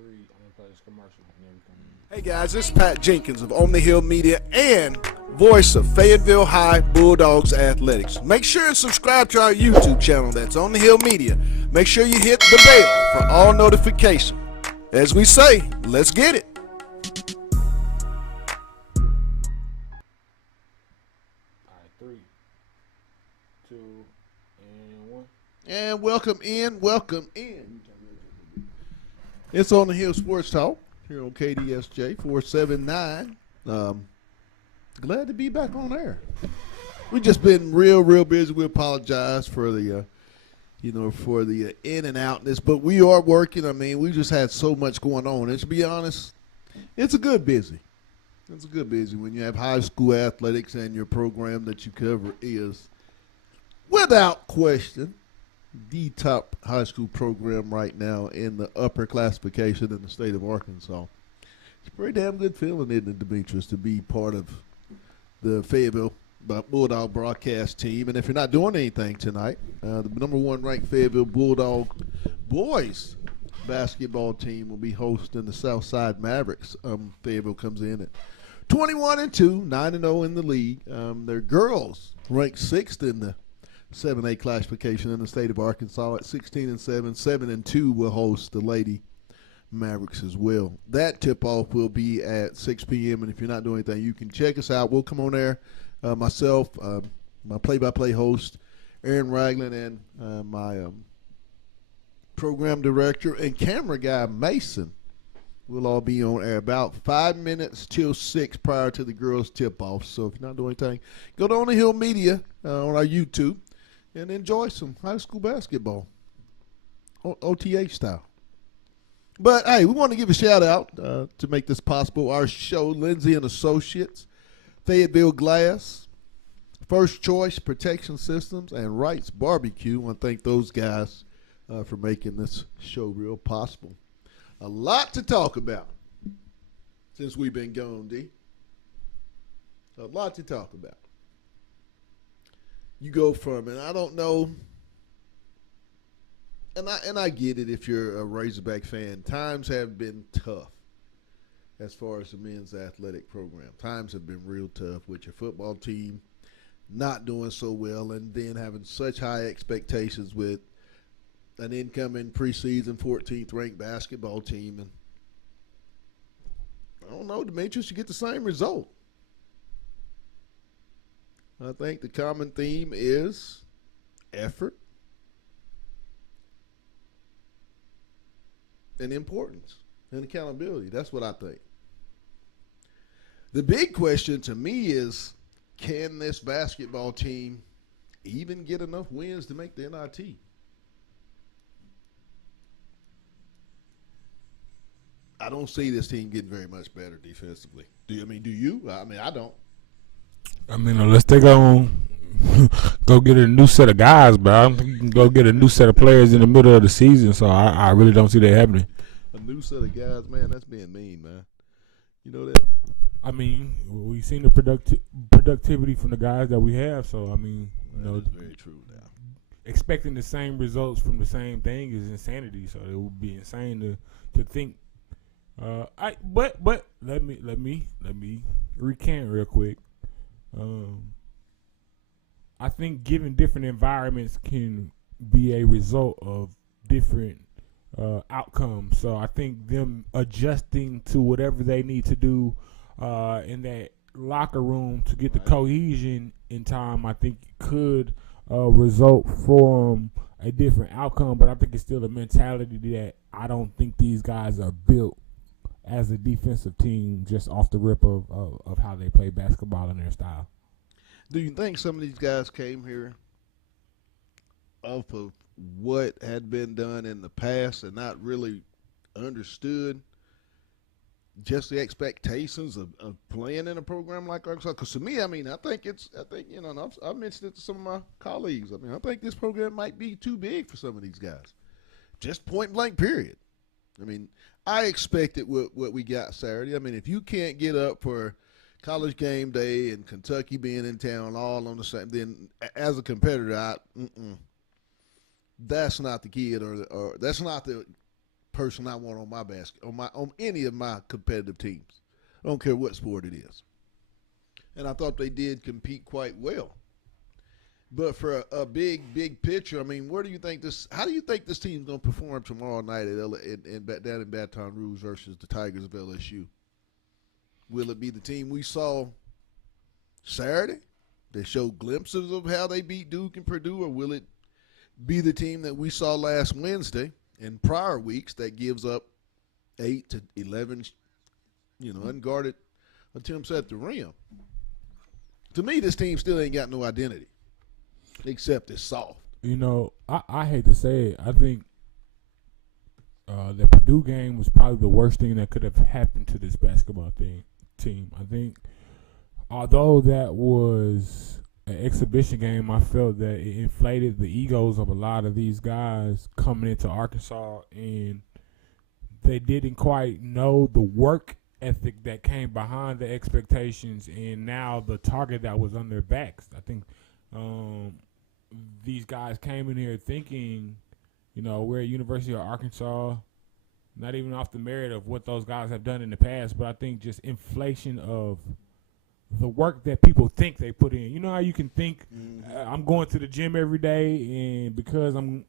three. I'm gonna play this commercial and then we come in. Hey guys, this is Pat Jenkins of On the Hill Media and voice of Fayetteville High Bulldogs Athletics. Make sure and subscribe to our YouTube channel. That's On the Hill Media. Make sure you hit the bell for all notifications. As we say, let's get it. All right, 3, 2, and 1. And welcome in. It's On the Hill Sports Talk here on KDSJ 479. Glad to be back on air. We've just been real busy. We apologize for the, for the in and outness, but we are working. I mean, we just had so much going on. And to be honest, it's a good busy. It's a good busy when you have high school athletics and your program that you cover is, without question, the top high school program right now in the upper classification in the state of Arkansas. It's a pretty damn good feeling, isn't it, Demetrius, to be part of the Fayetteville Bulldog broadcast team. And if you're not doing anything tonight, the number one ranked Fayetteville Bulldog boys basketball team will be hosting the Southside Mavericks. Fayetteville comes in at 21-2, 9-0 in the league. Their girls ranked 6th in the 7A classification in the state of Arkansas at 16-7. 7-2 will host the Lady Mavericks as well. That tip-off will be at 6 p.m., and if you're not doing anything, you can check us out. We'll come on there. Myself, my play-by-play host, Aaron Ragland, and my program director and camera guy, Mason, we'll all be on air about 5 minutes till 6 prior to the girls' tip-off. So if you're not doing anything, go to On the Hill Media on our YouTube and enjoy some high school basketball, OTA style. But, hey, we want to give a shout-out to make this possible. Our show, Lindsay and Associates, Fayetteville Glass, First Choice Protection Systems, and Wright's Barbecue. I want to thank those guys for making this show real possible. A lot to talk about since we've been gone, D. A lot to talk about. You go from, and I don't know, and I get it if you're a Razorback fan. Times have been tough as far as the men's athletic program. Times have been real tough with your football team not doing so well and then having such high expectations with an incoming preseason 14th ranked basketball team. And I don't know, Demetrius, you get the same result. I think the common theme is effort and importance and accountability. That's what I think. The big question to me is, can this basketball team even get enough wins to make the NIT? I don't see this team getting very much better defensively. Do you? I mean, I don't. I mean, unless they go get a new set of guys, but I don't think you can go get a new set of players in the middle of the season. So I really don't see that happening. A new set of guys, man, that's being mean, man. You know that? I mean, we've seen the productivity from the guys that we have. So, I mean, that's very true now. Expecting the same results from the same thing is insanity. So it would be insane to think. But let me recant real quick. I think given different environments can be a result of different outcomes. So I think them adjusting to whatever they need to do in that locker room to get the cohesion in time, I think could result from a different outcome. But I think it's still a mentality that I don't think these guys are built as a defensive team just off the rip of how they play basketball and their style. Do you think some of these guys came here off of what had been done in the past and not really understood just the expectations of playing in a program like Arkansas? Because to me, I mean, I think and I've mentioned it to some of my colleagues. I mean, I think this program might be too big for some of these guys. Just point blank, period. I mean, I expected what we got Saturday. I mean, if you can't get up for College game day and Kentucky being in town all on the same, then as a competitor, that's not the kid or that's not the person I want on my on any of my competitive teams. I don't care what sport it is. And I thought they did compete quite well. But for a big picture, I mean, where do you think this? How do you think this team's going to perform tomorrow night down in Baton Rouge versus the Tigers of LSU? Will it be the team we saw Saturday? They showed glimpses of how they beat Duke and Purdue, or will it be the team that we saw last Wednesday and prior weeks that gives up 8 to 11, unguarded attempts at the rim? To me, this team still ain't got no identity. Except it's soft. I hate to say it. I think the Purdue game was probably the worst thing that could have happened to this basketball team. I think, although that was an exhibition game, I felt that it inflated the egos of a lot of these guys coming into Arkansas, and they didn't quite know the work ethic that came behind the expectations and now the target that was on their backs. I think these guys came in here thinking, we're at University of Arkansas, not even off the merit of what those guys have done in the past, but I think just inflation of the work that people think they put in. You know how you can think, I'm going to the gym every day, and because I'm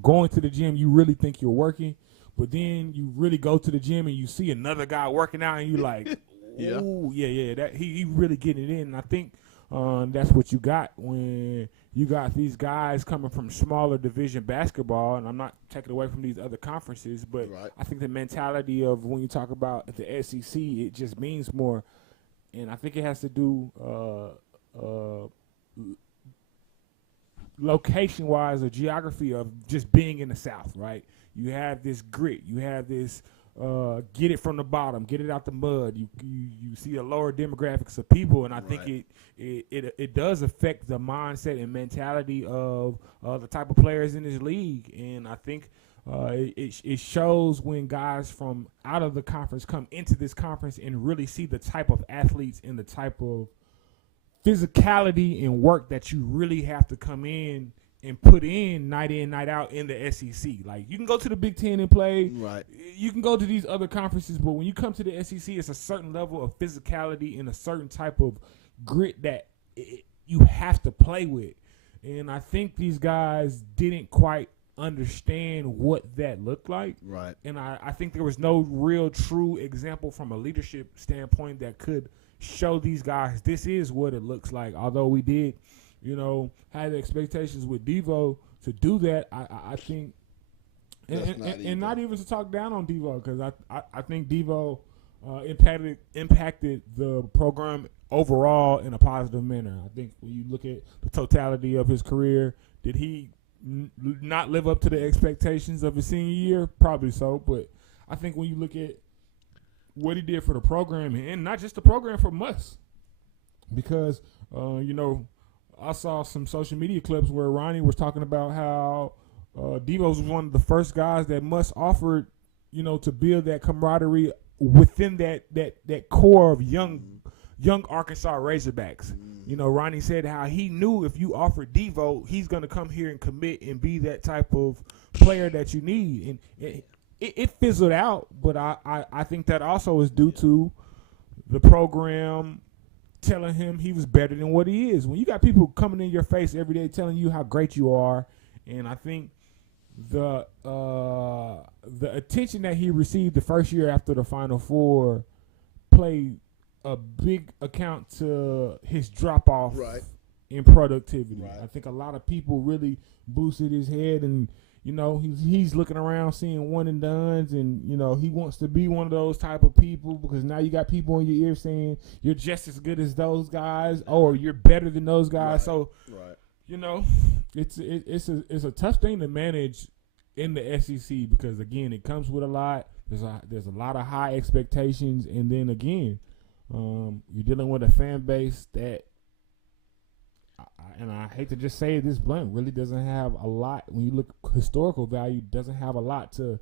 going to the gym, you really think you're working, but then you really go to the gym and you see another guy working out, and you like, ooh, yeah, that he really getting it in. And I think that's what you got when you got these guys coming from smaller division basketball, and I'm not taking away from these other conferences, but right. I think the mentality of when you talk about the SEC, it just means more, and I think it has to do location-wise or geography of just being in the South, right? You have this grit, you have this get it from the bottom, get it out the mud. You see a lower demographics of people, and I think it does affect the mindset and mentality of the type of players in this league. And I think it shows when guys from out of the conference come into this conference and really see the type of athletes and the type of physicality and work that you really have to come in, night out in the SEC. Like, you can go to the Big Ten and play. Right. You can go to these other conferences, but when you come to the SEC, it's a certain level of physicality and a certain type of grit that you have to play with. And I think these guys didn't quite understand what that looked like. Right. And I think there was no real true example from a leadership standpoint that could show these guys this is what it looks like. Although we did had expectations with Devo to do that. I think, and not even to talk down on Devo, because I think Devo impacted the program overall in a positive manner. I think when you look at the totality of his career, did he not live up to the expectations of his senior year? Probably so, but I think when you look at what he did for the program, and not just the program, for us, because I saw some social media clips where Ronnie was talking about how Devo was one of the first guys that Muss offered, to build that camaraderie within that core of young Arkansas Razorbacks. Ronnie said how he knew if you offered Devo, he's going to come here and commit and be that type of player that you need. And it fizzled out, but I think that also is due to the program telling him he was better than what he is. When you got people coming in your face every day telling you how great you are, and I think the attention that he received the first year after the Final Four played a big account to his drop off in productivity. Right. I think a lot of people really boosted his head, and he's looking around seeing one and dones, and he wants to be one of those type of people, because now you got people in your ear saying you're just as good as those guys, or you're better than those guys. So it's a tough thing to manage in the SEC, because again, it comes with a lot. There's a lot of high expectations, and then again, you're dealing with a fan base that, and I hate to just say it this blunt, really doesn't have a lot. When you look historical value, doesn't have a lot to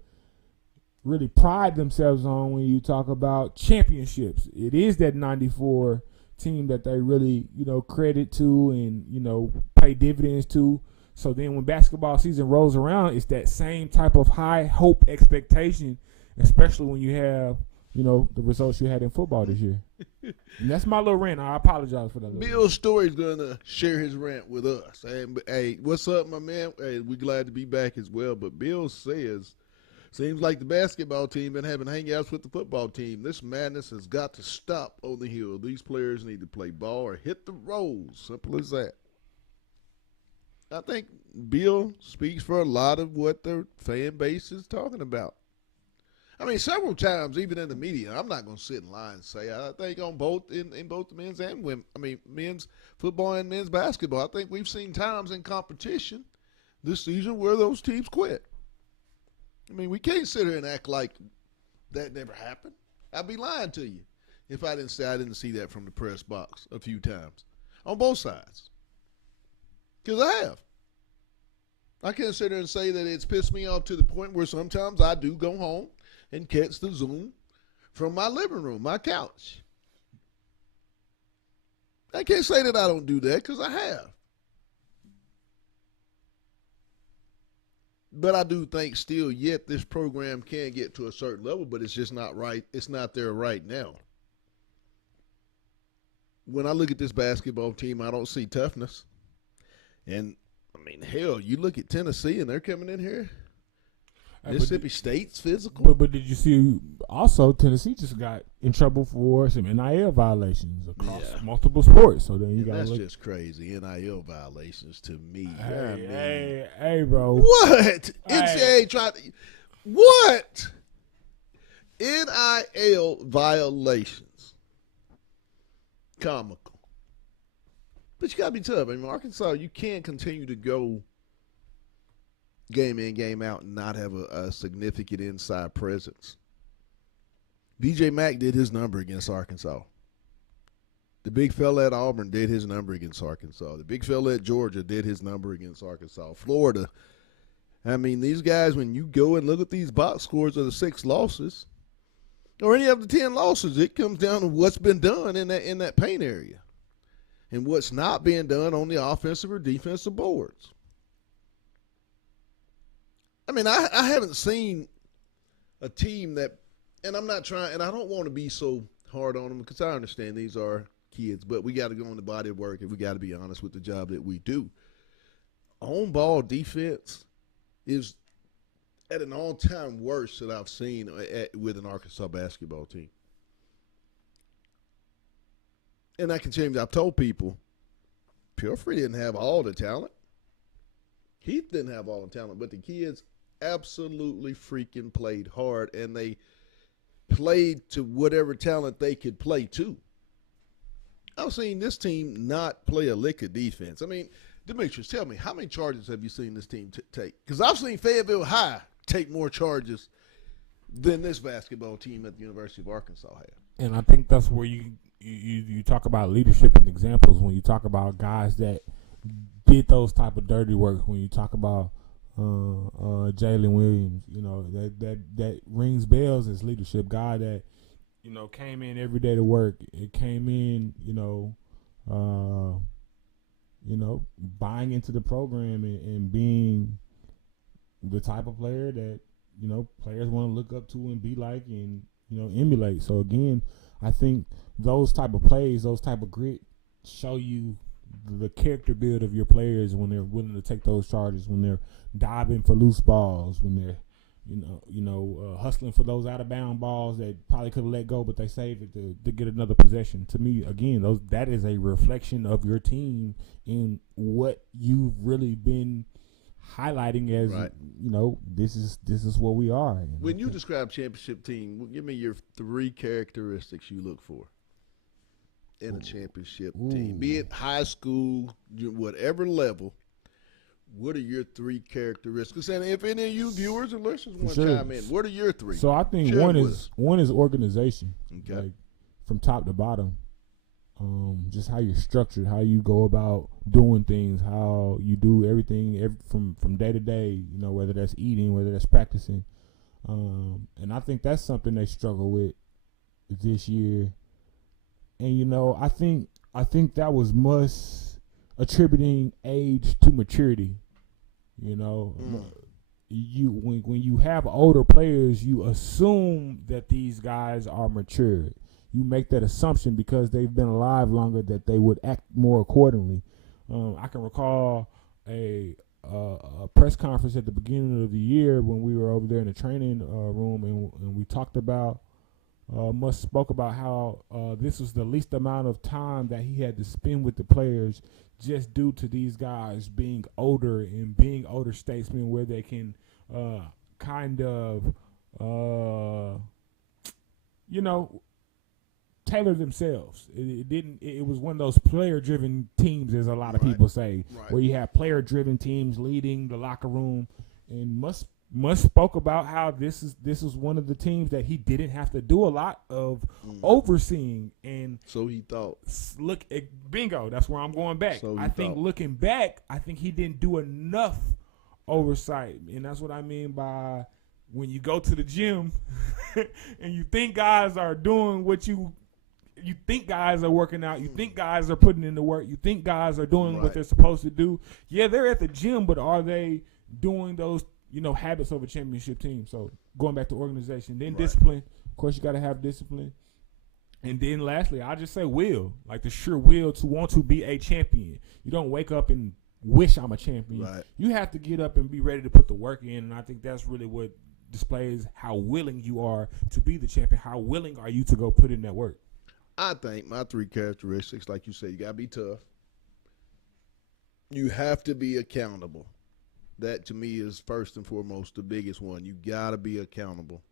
really pride themselves on when you talk about championships. It is that 94 team that they really, credit to and, pay dividends to. So then when basketball season rolls around, it's that same type of high hope expectation, especially when you have, the results you had in football this year. And that's my little rant. I apologize for that. Bill Story's going to share his rant with us. And, hey, what's up, my man? Hey, we're glad to be back as well. But Bill says, seems like the basketball team been having hangouts with the football team. This madness has got to stop on the hill. These players need to play ball or hit the road. Simple as that. I think Bill speaks for a lot of what the fan base is talking about. I mean, several times, even in the media, I'm not going to sit in line and say, I think on both in both the men's and women, men's football and men's basketball, I think we've seen times in competition this season where those teams quit. I mean, we can't sit here and act like that never happened. I'd be lying to you if I didn't say I didn't see that from the press box a few times on both sides. Because I have. I can't sit there and say that it's pissed me off to the point where sometimes I do go home and catch the Zoom from my living room, my couch. I can't say that I don't do that because I have. But I do think still yet this program can get to a certain level, but it's just not right. It's not there right now. When I look at this basketball team, I don't see toughness. And, hell, you look at Tennessee and they're coming in here. Mississippi State's physical. But did you see also Tennessee just got in trouble for some NIL violations across multiple sports? So then you got that's just crazy. NIL violations to me. Hey, bro. What? NCAA tried to, what? NIL violations. Comical. But you got to be tough. Arkansas, you can't continue to go game in, game out, and not have a significant inside presence. DJ Mack did his number against Arkansas. The big fella at Auburn did his number against Arkansas. The big fella at Georgia did his number against Arkansas. Florida, these guys, when you go and look at these box scores of the 6 losses or any of the 10 losses, it comes down to what's been done in that paint area and what's not being done on the offensive or defensive boards. I haven't seen a team that, and I'm not trying, and I don't want to be so hard on them because I understand these are kids, but we got to go in the body of work and we got to be honest with the job that we do. On-ball defense is at an all-time worst that I've seen with an Arkansas basketball team. And I can change. I've told people, Pilfrey didn't have all the talent. Heath didn't have all the talent, but the kids absolutely freaking played hard, and they played to whatever talent they could play to. I've seen this team not play a lick of defense. Demetrius, tell me, how many charges have you seen this team take? Because I've seen Fayetteville High take more charges than this basketball team at the University of Arkansas had. And I think that's where you talk about leadership and examples when you talk about guys that did those type of dirty work. When you talk about Jalen Williams, that rings bells as leadership. Guy that came in every day to work. It came in, buying into the program and being the type of player that players want to look up to and be like and emulate. So again, I think those type of plays, those type of grit, show you the character build of your players when they're willing to take those charges, when they're diving for loose balls, when they're hustling for those out of bound balls that probably could have let go, but they saved it to get another possession. To me, again, that is a reflection of your team and what you've really been highlighting as right. This is what we are. When you describe championship team, give me your 3 characteristics you look for in a championship team, be it high school, whatever level. What are your 3 characteristics? And if any of you viewers and listeners want to chime in, what are your 3? So I think one is organization. Okay. Like from top to bottom. Just how you're structured, how you go about doing things, how you do everything from day to day, whether that's eating, whether that's practicing. And I think that's something they struggle with this year. And, I think that was attributing age to maturity. You know, when you have older players, you assume that these guys are matured. You make that assumption because they've been alive longer that they would act more accordingly. I can recall a press conference at the beginning of the year when we were over there in the training room, and we talked about spoke about how this was the least amount of time that he had to spend with the players, just due to these guys being older and being older statesmen, where they can kind of tailor themselves. It was one of those player-driven teams, as a lot of people say, where you have player-driven teams leading the locker room. And Musk spoke about how this is one of the teams that he didn't have to do a lot of overseeing. And so he thought. Look at bingo. That's where I'm going back. So I think looking back, I think he didn't do enough oversight, and that's what I mean by when you go to the gym and you think guys are doing what you think guys are working out, you think guys are putting in the work, you think guys are doing what they're supposed to do. Yeah, they're at the gym, but are they doing those habits of a championship team? So going back to organization, then discipline. Of course, you got to have discipline. And then lastly, I just say will, like the sure will to want to be a champion. You don't wake up and wish I'm a champion. Right. You have to get up and be ready to put the work in, and I think that's really what displays how willing you are to be the champion. How willing are you to go put in that work? I think my 3 characteristics, like you said, you got to be tough. You have to be accountable. That, to me, is first and foremost the biggest one. You got to be accountable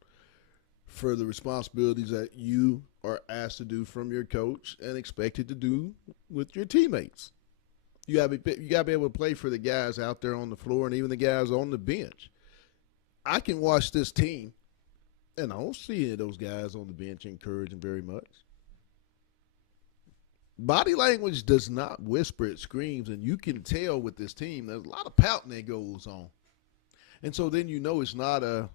for the responsibilities that you are asked to do from your coach and expected to do with your teammates. You got to be able to play for the guys out there on the floor and even the guys on the bench. I can watch this team, and I don't see any of those guys on the bench encouraging very much. Body language does not whisper, it screams, and you can tell with this team there's a lot of pouting that goes on. And so then it's not a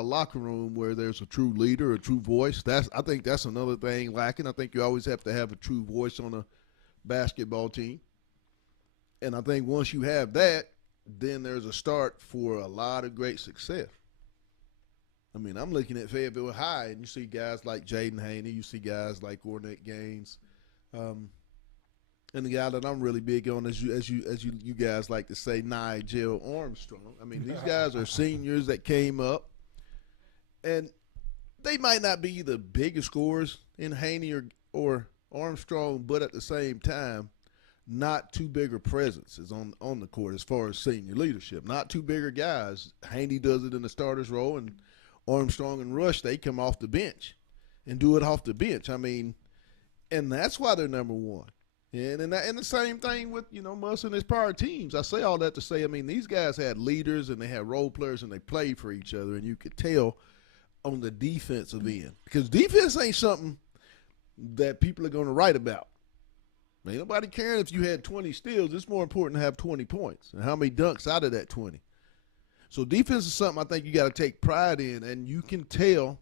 locker room where there's a true leader, a true voice. I think that's another thing lacking. I think you always have to have a true voice on a basketball team. And I think once you have that, then there's a start for a lot of great success. I mean, I'm looking at Fayetteville High, and you see guys like Jaden Haney, you see guys like Ornette Gaines, and the guy that I'm really big on, as you guys like to say, Nigel Armstrong. I mean, these guys are seniors that came up, and they might not be the biggest scorers in Haney or Armstrong, but at the same time, not too bigger presences on the court as far as senior leadership. Not too bigger guys. Haney does it in the starter's role, and Armstrong and Rush, they come off the bench and do it off the bench. I mean, and that's why they're number one. And the same thing with, Muss and his prior teams. I say all that to say, I mean, these guys had leaders and they had role players and they played for each other, and you could tell on the defensive end. Because defense ain't something that people are going to write about. Ain't nobody caring if you had 20 steals. It's more important to have 20 points and how many dunks out of that 20. So defense is something I think you got to take pride in, and you can tell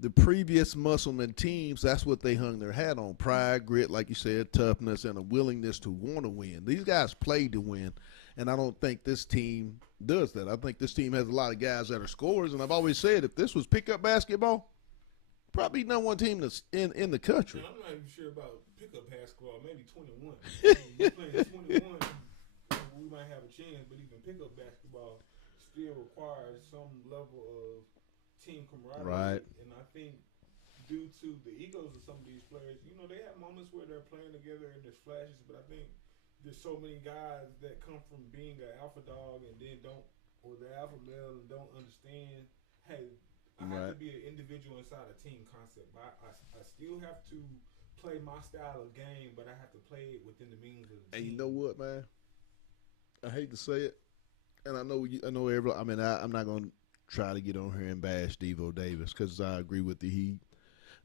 the previous Musselman teams, that's what they hung their hat on. Pride, grit, like you said, toughness, and a willingness to want to win. These guys played to win, and I don't think this team does that. I think this team has a lot of guys that are scorers, and I've always said if this was pickup basketball, probably no one team that's in the country. I'm not even sure about pickup basketball, maybe 21. We're playing 21, we might have a chance, but even pickup basketball still requires some level of team camaraderie. Right. And I think due to the egos of some of these players, they have moments where they're playing together and there's flashes, but I think there's so many guys that come from being an alpha dog and then or the alpha male and don't understand, hey, I have to be an individual inside a team concept. I still have to play my style of game, but I have to play it within the means of the team. And you know what, man? I hate to say it, and I know everybody. I mean, I'm not going to try to get on here and bash Devo Davis because I agree with you. He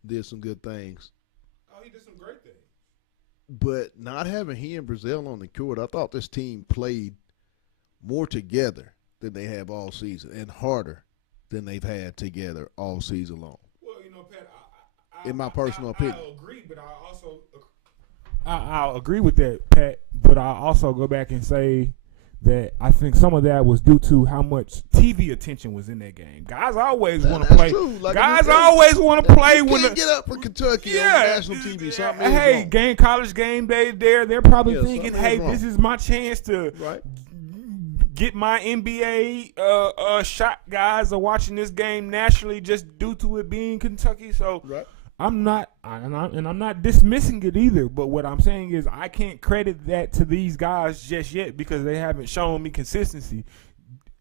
did some good things. Oh, he did some great things. But not having he and Brazil on the court, I thought this team played more together than they have all season and harder than they've had together all season long. Well, Pat, in my personal opinion. I agree, but I also I'll agree with that, Pat, but I also go back and say that I think some of that was due to how much TV attention was in that game. Guys always want to That's play. true. Like, Guys always want to play you when can't get up for Kentucky on national TV. Something is hey, wrong. college game day there. They're probably thinking, something is hey, wrong. this is my chance to Right. get my NBA shot. Guys are watching this game nationally just due to it being Kentucky. So Right. I'm not dismissing it either. But what I'm saying is I can't credit that to these guys just yet because they haven't shown me consistency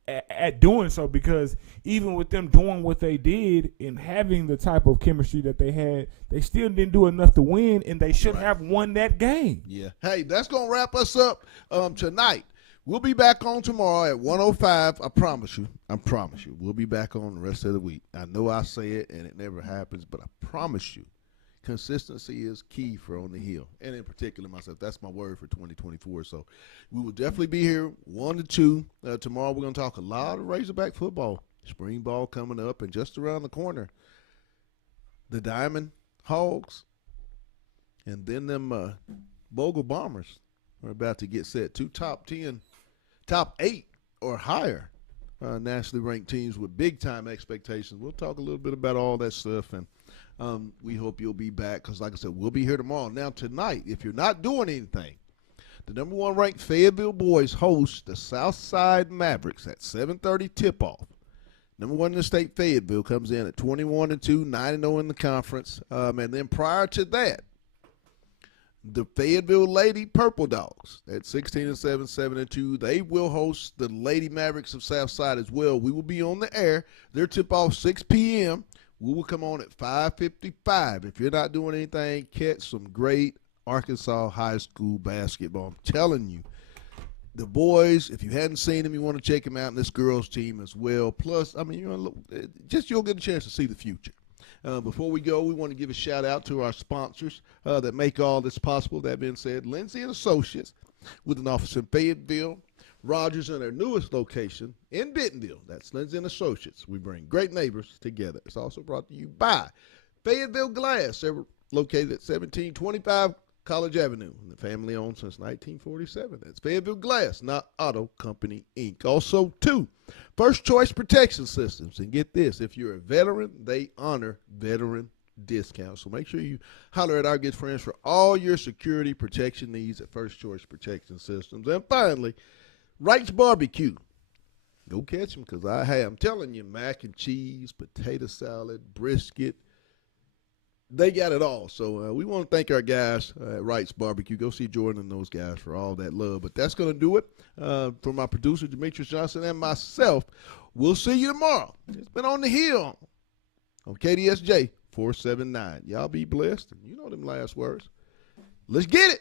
at doing so. Because even with them doing what they did and having the type of chemistry that they had, they still didn't do enough to win, and they should have won that game. Yeah. Hey, that's gonna wrap us up tonight. We'll be back on tomorrow at 1:05. I promise you. We'll be back on the rest of the week. I know I say it and it never happens, but I promise you, consistency is key for On the Hill, and in particular myself. That's my word for 2024. So we will definitely be here 1 to 2. Tomorrow we're going to talk a lot of Razorback football. Spring ball coming up, and just around the corner, the Diamond Hogs and then them Bogle Bombers are about to get set. 2 top 8 or higher nationally ranked teams with big-time expectations. We'll talk a little bit about all that stuff, and we hope you'll be back because, like I said, we'll be here tomorrow. Now, tonight, if you're not doing anything, the number 1 ranked Fayetteville boys host the Southside Mavericks at 7:30 tip-off. Number 1 in the state, Fayetteville, comes in at 21-2, 9-0 in the conference. And then prior to that, the Fayetteville Lady Purple Dogs at 16-7, 7-2. They will host the Lady Mavericks of Southside as well. We will be on the air. Their tip-off 6 p.m. We will come on at 5:55. If you're not doing anything, catch some great Arkansas high school basketball. I'm telling you, the boys, if you hadn't seen them, you want to check them out, and this girls team as well. Plus, I mean, you'll get a chance to see the future. Before we go, we want to give a shout-out to our sponsors that make all this possible. That being said, Lindsay & Associates with an office in Fayetteville, Rogers in their newest location in Bentonville. That's Lindsay & Associates. We bring great neighbors together. It's also brought to you by Fayetteville Glass. They're located at 1725 College Avenue, and the family owned since 1947. That's Fayetteville Glass, not Auto Company, Inc. Also, 2, First Choice Protection Systems. And get this, if you're a veteran, they honor veteran discounts. So make sure you holler at our good friends for all your security protection needs at First Choice Protection Systems. And finally, Wright's Barbecue. Go catch them because I'm telling you, mac and cheese, potato salad, brisket, they got it all. So we want to thank our guys at Wright's Barbecue. Go see Jordan and those guys for all that love. But that's going to do it for my producer, Demetrius Johnson, and myself. We'll see you tomorrow. It's been On the Hill on KDSJ 479. Y'all be blessed. And you know them last words. Let's get it.